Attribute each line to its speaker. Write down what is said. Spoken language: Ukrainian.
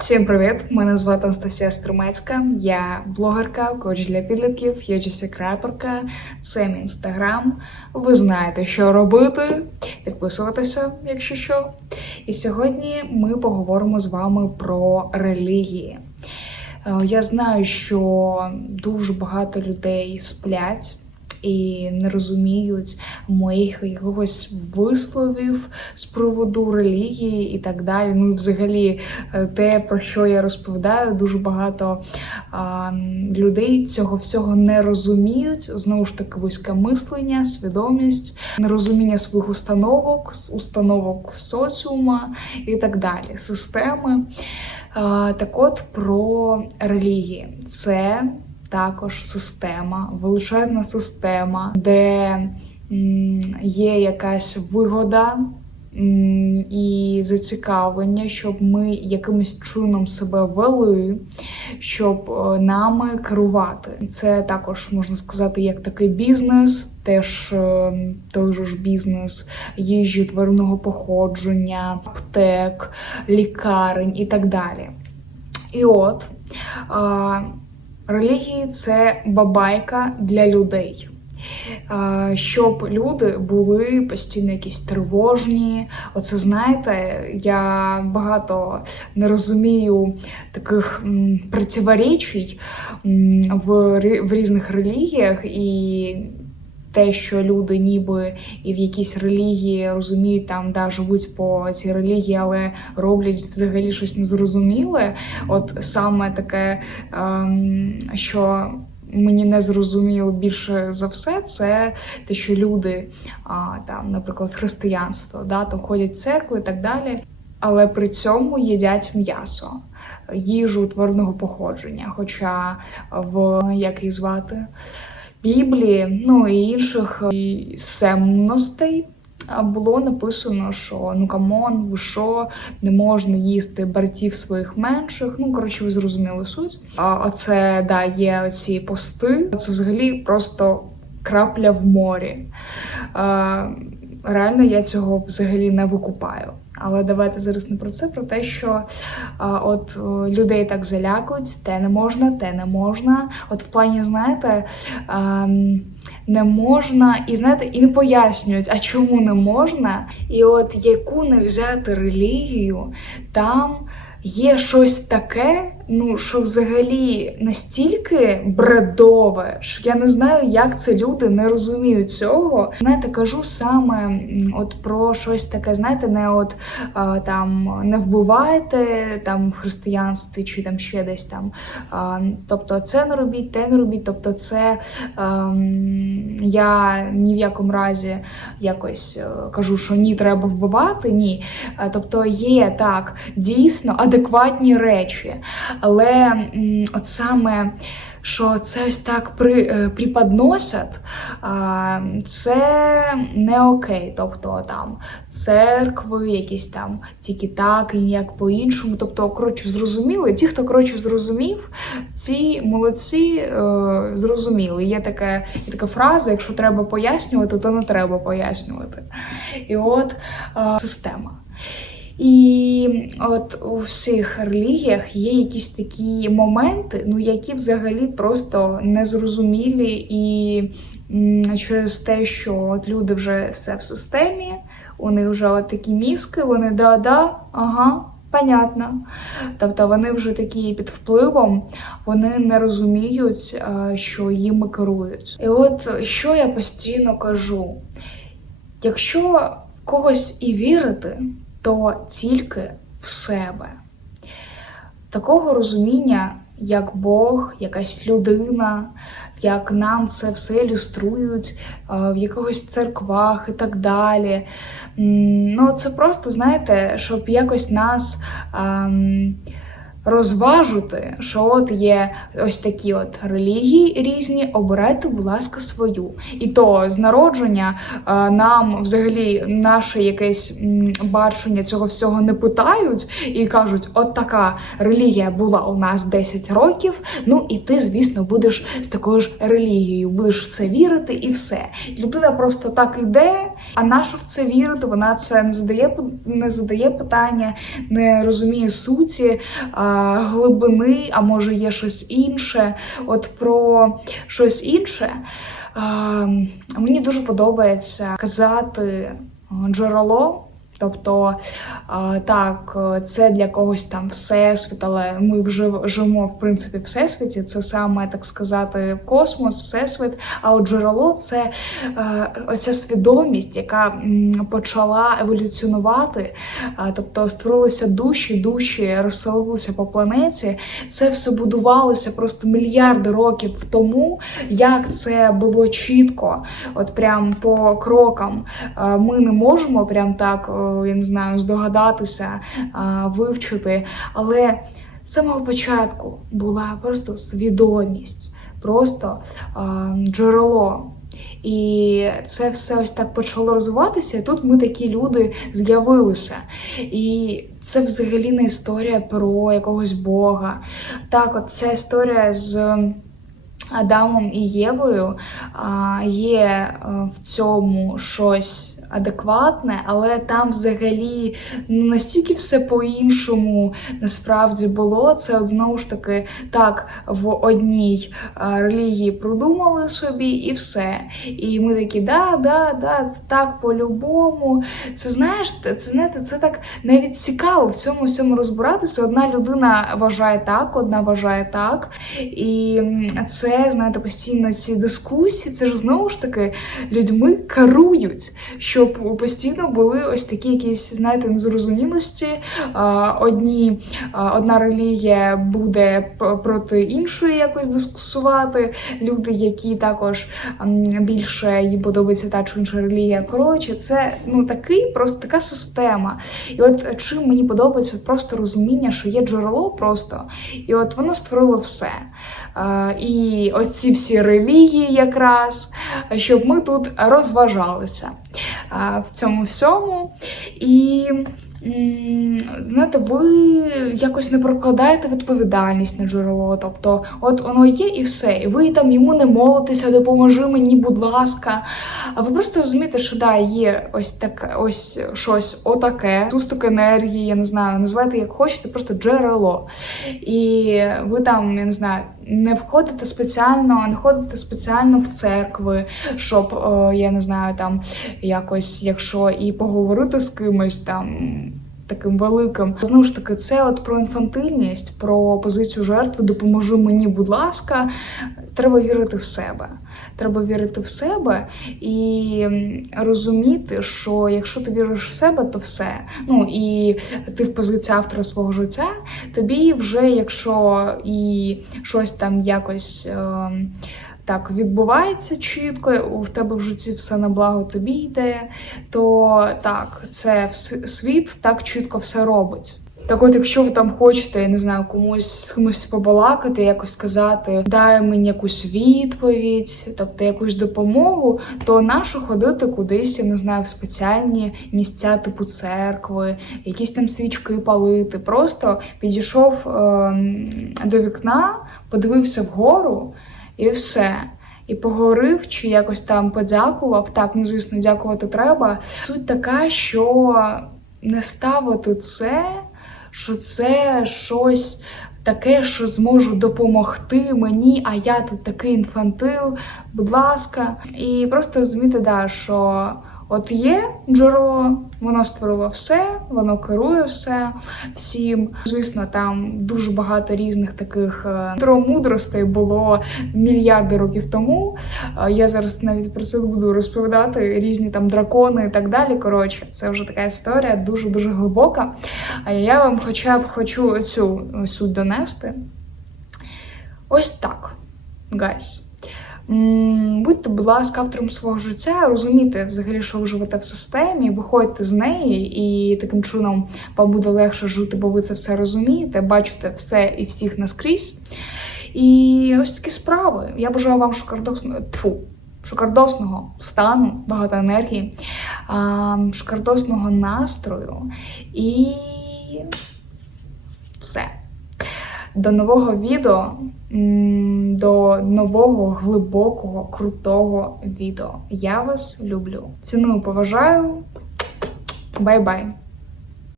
Speaker 1: Всім привіт! Мене звати Анастасія Струмецька. Я блогерка, коуч для підлітків, юджісі креаторка. Це мій інстаграм. Ви знаєте, що робити. Підписуватися, якщо що. І сьогодні ми поговоримо з вами про релігії. Е, Я знаю, що дуже багато людей сплять. І не розуміють моїх якогось висловів з приводу релігії і так далі. Ну, взагалі, е, те, про що я розповідаю, дуже багато а, людей цього всього не розуміють. Знову ж таки, вузьке мислення, свідомість, нерозуміння своїх установок, установок соціума і так далі. Системи. А, Так от про релігії. Це також система, величезна система, де є якась вигода і зацікавлення, щоб ми якимось чином себе вели, щоб е, нами керувати. Це також можна сказати як такий бізнес, теж е, той же ж бізнес їжі тваринного походження, аптек, лікарень і так далі. І от. Релігії це бабайка для людей. Щоб люди були постійно якісь тривожні. Оце знаєте, я багато не розумію таких противоречій в різних релігіях і. Те, що люди ніби і в якійсь релігії розуміють, там да живуть по цій релігії, але роблять взагалі щось незрозуміле. От саме таке, ем, що мені не зрозуміло більше за все, це те, що люди, а, там, наприклад, християнство, да, там ходять в церкву і так далі, але при цьому їдять м'ясо. Їжу тваринного походження, хоча в як її звати Біблії, ну і інших семностей було написано, що ну камон, ви що, не можна їсти братів своїх менших. Ну коротше, ви зрозуміли суть. А оце да, є ці пости. Це взагалі просто крапля в морі. А, реально я цього взагалі не викупаю. Але давайте зараз не про це, про те, що а, от людей так залякують, те не можна, те не можна. От в плані, знаєте, а, не можна, і знаєте, і не пояснюють, а чому не можна. І от яку не взяти релігію, там є щось таке, ну що взагалі настільки бредове, що я не знаю, як це люди не розуміють цього. Знаєте, кажу саме от про щось таке, знаєте, не от там не вбивайте там в християнстві чи там ще десь там. Тобто це не робіть, те не робіть. Тобто, це ем, я ні в якому разі якось е, кажу, що ні, треба вбивати. Ні. Е, Тобто є так дійсно адекватні речі, але от саме. Що це ось так при, е, преподносять, а, це не окей. Тобто там церкви, якісь там тільки так і ніяк по-іншому. Тобто, коротше, зрозуміли. Ті, хто коротше зрозумів, ці молодці е, зрозуміли. Є така, є така фраза: якщо треба пояснювати, то не треба пояснювати. І от е, система. І от у всіх релігіях є якісь такі моменти, ну які взагалі просто незрозумілі, і через те, що от люди вже все в системі, у них вже от такі мізки, вони да-да, ага. Понятно. Тобто вони вже такі під впливом, вони не розуміють, що їм керують. І от що я постійно кажу: якщо в когось і вірити, то тільки в себе. Такого розуміння, як Бог, якась людина, як нам це все ілюструють е, в якихось церквах і так далі. Ну, це просто, знаєте, щоб якось нас. ем, Розважити, що от є ось такі от релігії різні, обирайте, будь ласка, свою. І то з народження е, нам взагалі наше якесь бачення цього всього не питають і кажуть, от така релігія була у нас 10 років. Ну і ти, звісно, будеш з такою ж релігією, будеш в це вірити і все. Людина просто так іде А нащо в це вірити? Вона це не задає не задає питання, не розуміє суті, глибини, а може є щось інше. От про щось інше. А, мені дуже подобається казати джерело. Тобто, так, це для когось там всесвіт, але ми вже живемо в принципі всесвіті. Це саме так сказати космос, всесвіт. А от джерело це е, оця свідомість, яка почала еволюціонувати, тобто створилися душі, душі розселилися по планеті. Це все будувалося просто мільярди років тому. Як це було чітко, от прям по крокам. Ми не можемо прям так, е, я не знаю, здогадатися, вивчити. Але з самого початку була просто свідомість, просто джерело. І це все ось так почало розвиватися, і тут ми такі люди з'явилися. І це взагалі не історія про якогось Бога. Так, от ця історія з. Адамом і Євою є е, в цьому щось адекватне, але там взагалі настільки все по-іншому насправді було. Це знову ж таки так в одній релігії продумали собі і все. І ми такі, да, да, да, так по-любому. Це знаєш, це знаєте, це так навіть цікаво в цьому всьому розбиратися. Одна людина вважає так, одна вважає так. І це, знаєте, постійно ці дискусії, це ж знову ж таки людьми керують, щоб постійно були ось такі якісь, знаєте, незрозумілості. Одні, одна релігія буде проти іншої якось дискусувати. Люди, які також більше їм подобається та чи інша релігія. Коротше, це ну такий, просто така система. І от чим мені подобається просто розуміння, що є джерело просто, і от воно створило все. Е, І оці всі релігії, якраз, щоб ми тут розважалися е, в цьому всьому. І знаєте, ви якось не прокладаєте відповідальність на джерело. Тобто, от воно є і все. І ви там йому не молитеся, допоможи мені, будь ласка. А ви просто розумієте, що да, є ось так, ось щось отаке, зусток енергії, я не знаю, називайте як хочете, просто джерело. І ви там, я не знаю, не входити спеціально, не ходити спеціально в церкви, щоб, о, я не знаю, там якось, якщо і поговорити з кимось там. Таким великим знову ж таки, це от про інфантильність, про позицію жертви. Допоможи мені, будь ласка. Треба вірити в себе. Треба вірити в себе і розуміти, що якщо ти віриш в себе, то все. Ну і ти в позиції автора свого життя, тобі вже, якщо і щось там якось. ем, так відбувається чітко, в тебе в житті все на благо тобі йде, то так, це світ так чітко все робить. Так от, якщо ви там хочете, я не знаю, комусь з кимось побалакати, якось сказати, дай мені якусь відповідь, тобто якусь допомогу, то нащо ходити кудись, я не знаю, в спеціальні місця типу церкви, якісь там свічки палити. Просто підійшов ем, до вікна, подивився вгору і все. І поговорив, чи якось там подякував. Так, ну звісно, дякувати треба. Суть така, що не ставити це, що це щось таке, що зможу допомогти мені, а я тут такий інфантил, будь ласка. І просто розуміти, да, що от є джерело, воно створило все, воно керує все всім. Звісно, там дуже багато різних таких е, мудростей було мільярди років тому. Е, Я зараз навіть про це буду розповідати різні там дракони і так далі. Коротше, це вже така історія дуже дуже глибока. А я вам хоча б хочу цю суть донести. Ось так, гайс. Будьте, будь ласка, автором свого життя, розумійте взагалі, що ви живете в системі, виходьте з неї, і таким чином вам буде легше жити, бо ви це все розумієте, бачите все і всіх наскрізь. І ось такі справи. Я бажаю вам шикардосного, тьфу, стану, багато енергії, а, шикардосного настрою і все. До нового відео, до нового, глибокого, крутого відео. Я вас люблю. Ціную, поважаю. Бай-бай.